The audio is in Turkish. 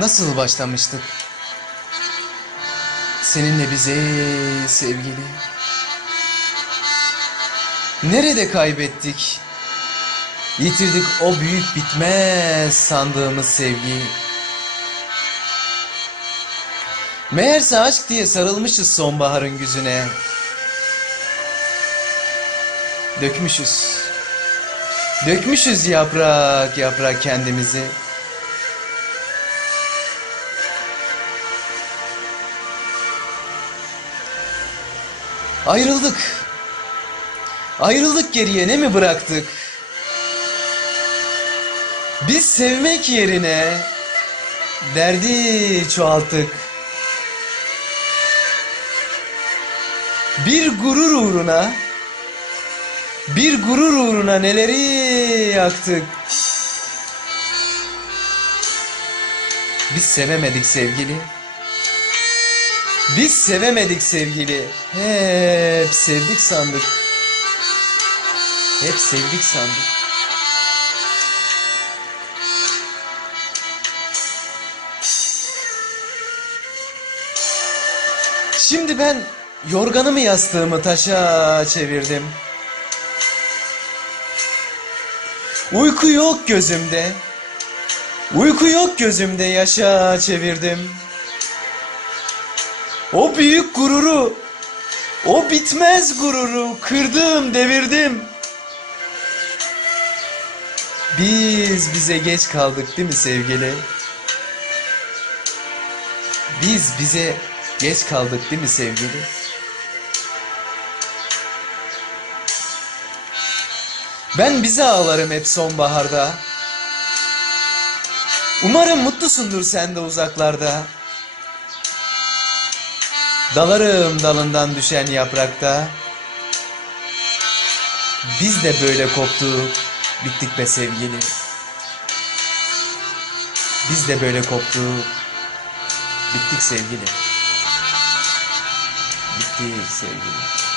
Nasıl başlamıştık? Seninle bize sevgili. Nerede kaybettik? Yitirdik o büyük bitmez sandığımız sevgiyi. Meğerse aşk diye sarılmışız sonbaharın güzüne. Dökmüşüz. Dökmüşüz yaprak yaprak kendimizi. Ayrıldık. Ayrıldık geriye ne mi bıraktık? Biz sevmek yerine derdi çoğalttık. Bir gurur uğruna bir gurur uğruna neleri yaktık. Biz sevemedik sevgili. Biz sevemedik sevgili. Hep sevdik sandık. Hep sevdik sandık. Şimdi ben yorganımı yastığımı taşa çevirdim. Uyku yok gözümde. Uyku yok gözümde yaşa çevirdim. O büyük gururu, o bitmez gururu kırdım, devirdim. Biz bize geç kaldık değil mi sevgili? Biz bize geç kaldık değil mi sevgili? Ben bize ağlarım hep sonbaharda. Umarım mutlusundur sen de uzaklarda. Dalarım dalından düşen yaprakta. Biz de böyle koptuk, bittik be sevgili. Biz de böyle koptuk, bittik sevgili. Bittik sevgili.